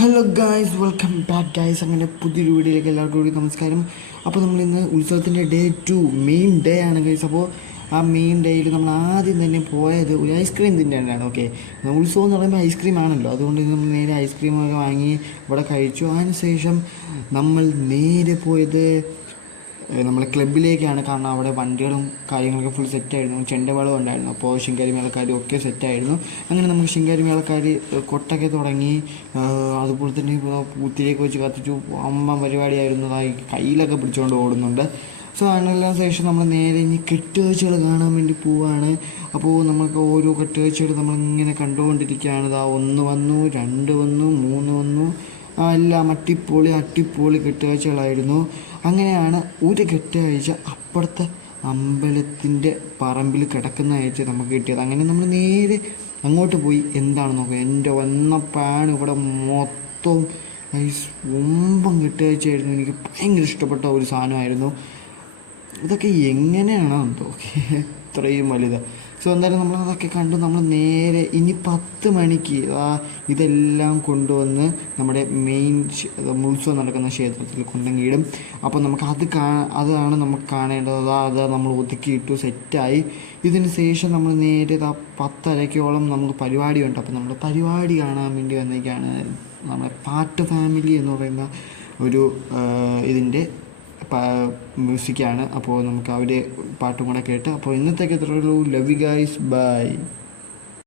Hello guys, welcome back guys. അങ്ങനെ പുതിയൊരു വീഡിയോയിലേക്ക് എല്ലാവർക്കും കൂടി നമസ്കാരം. അപ്പോൾ നമ്മളിന്ന് ഉത്സവത്തിൻ്റെ ഡേ 2 മെയിൻ ഡേ ആണ് ഗൈസ്. അപ്പോൾ ആ മെയിൻ ഡേയിൽ നമ്മൾ ആദ്യം തന്നെ പോയത് ഒരു ഐസ്ക്രീം തിന്നാനാണ്. ഓക്കെ, ഉത്സവം എന്ന് പറയുമ്പോൾ ഐസ്ക്രീം ആണല്ലോ, അതുകൊണ്ട് നമ്മൾ നേരെ ഐസ്ക്രീമൊക്കെ വാങ്ങി ഇവിടെ കഴിച്ചു. അതിനുശേഷം നമ്മൾ നേരെ പോയത് നമ്മളെ ക്ലബിലേക്കാണ്. കാരണം അവിടെ വണ്ടികളും കാര്യങ്ങളൊക്കെ ഫുൾ സെറ്റായിരുന്നു, ചെണ്ടമേളം ഉണ്ടായിരുന്നു, അപ്പോൾ ശിങ്കാരി മേളക്കാരും ഒക്കെ സെറ്റായിരുന്നു. അങ്ങനെ നമുക്ക് ശിങ്കാരി മേളക്കാർ കൊട്ടൊക്കെ തുടങ്ങി. അതുപോലെ തന്നെ പൂത്തിലേക്ക് വെച്ച് കത്തിച്ചു. അമ്മ പരിപാടിയായിരുന്നു. കയ്യിലൊക്കെ പിടിച്ചുകൊണ്ട് ഓടുന്നുണ്ട്. സോ അതിനെല്ലാം ശേഷം നമ്മൾ നേരെ ഇനി കെട്ടുകാഴ്ചകൾ കാണാൻ വേണ്ടി പോവുകയാണ്. അപ്പോൾ നമുക്ക് ഓരോ കെട്ടുകാഴ്ചകൾ നമ്മളിങ്ങനെ കണ്ടുകൊണ്ടിരിക്കുകയാണ്. ഒന്ന് വന്നു, രണ്ട് വന്നു, മൂന്ന് വന്നു, എല്ലാം അട്ടിപ്പൊളി കെട്ടുകാഴ്ചകളായിരുന്നു. അങ്ങനെയാണ് ഒരു കെട്ടുകാഴ്ച അപ്പുറത്തെ അമ്പലത്തിൻ്റെ പറമ്പിൽ കിടക്കുന്നതായിട്ട് നമുക്ക് കിട്ടിയത്. അങ്ങനെ നമ്മൾ നേരെ അങ്ങോട്ട് പോയി എന്താണ് നോക്കുക. എൻ്റെ വന്നപ്പോഴാണ് ഇവിടെ മൊത്തം ഒമ്പം കെട്ടുകാഴ്ചയായിരുന്നു. എനിക്ക് ഭയങ്കര ഇഷ്ടപ്പെട്ട ഒരു സാധനമായിരുന്നു. ഇതൊക്കെ എങ്ങനെയാണോ എന്തോ ഇത്രയും വലുത്. സോ എന്തായാലും നമ്മളതൊക്കെ കണ്ടു. നമ്മൾ നേരെ ഇനി 10 മണിക്ക് ഇതെല്ലാം കൊണ്ടുവന്ന് നമ്മുടെ മെയിൻ ഉത്സവം നടക്കുന്ന ക്ഷേത്രത്തിൽ കൊണ്ടുവന്നിടും. അപ്പോൾ നമുക്ക് അതാണ് നമുക്ക് കാണേണ്ടത്. അത് നമ്മൾ ഒതുക്കിയിട്ടു സെറ്റായി. ഇതിന് ശേഷം നമ്മൾ നേരെ 10:30 നമുക്ക് പരിപാടിയുണ്ട്. അപ്പോൾ നമ്മൾ പരിപാടി കാണാൻ വേണ്ടി വന്നേക്കാണ്. നമ്മുടെ പാട്ട് ഫാമിലി എന്ന് പറയുന്ന ഒരു ഇതിൻ്റെ മ്യൂസിക്കാണ്. അപ്പോൾ നമുക്ക് അവരുടെ പാട്ടും കൂടെ കേട്ട്, അപ്പോൾ ഇന്നത്തേക്ക് ഇത്രയുള്ളൂ. Love you guys, by.